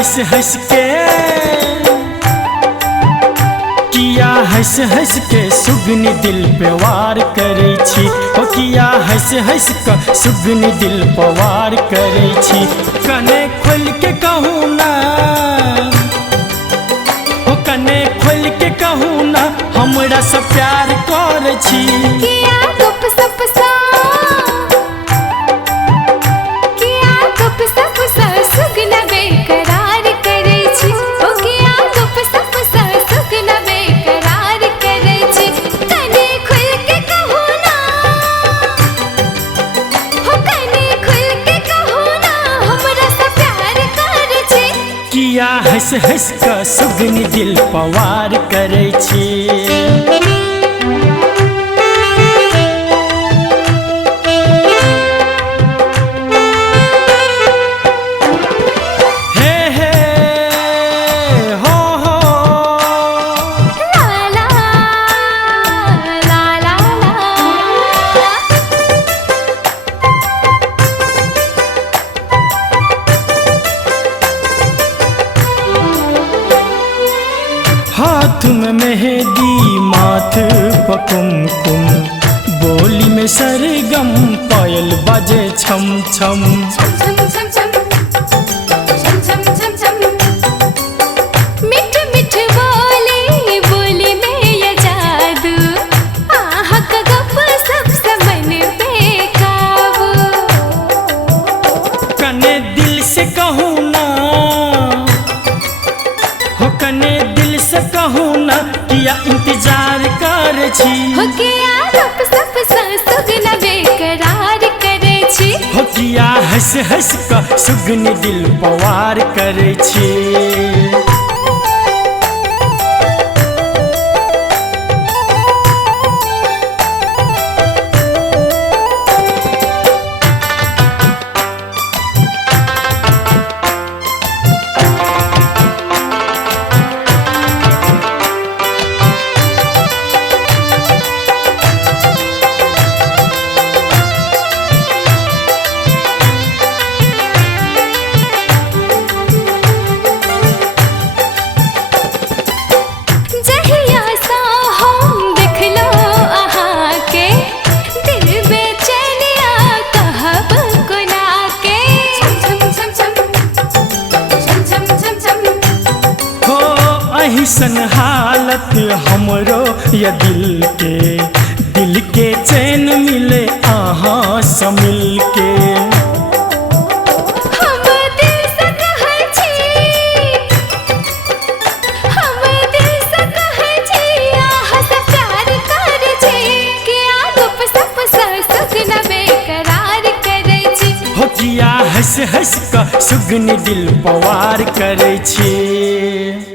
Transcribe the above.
हंस हंस के हंस के सुगनी दिल पे वार करे छी। हो किया हंस हंस के सुगनी दिल पे वार करे छी। कने खोल के कहूँ ना, हो कने खोल के कहूँ ना हमरा से प्यार कर छी। किया गुप सप सा, किया गुप सप सा सुगना बेकरार करे छी। हो किया गुप सप सा सुगना बेकरार करे छी। कने खुल के कहूँ ना, हो कने खुल के कहूँ ना हमरा से प्यार कर छी। किया हंस हंस के सुगनी दिल पे वार करे छी। हाथ में मेहंदी माथ पर कुमकुम, बोली में सरगम पायल बजे छम छम। छम छम छम छम छम छम छम, मिठ मिठ बोली बोली में ये जादू, आह का गप सब समन पे काबू। कने दिल से कहूँ ना, हो कने दिल से कहूँ ना किया इंतजार कर छी। हो किया गप सप सा सुगना बेकरार करे छी। हो किया हंस हंस के सुगनी दिल पे वार करे छी। जहिया सा हम देखलो अहाँ के, दिल बेचैनिया कहब गुना के। छम छम छम छम छम छम छम, हो अहिसन हालत हमरो या दिल के चैन मिले आहाँ से मिल के। हम दिल से कहै छी, हम दिल से कहै छी, आह से प्यार कर छी। किया गुप सप सा सुगना बेकरार करे छी। हो किया हंस हंस के सुगनी दिल पे वार करे छी।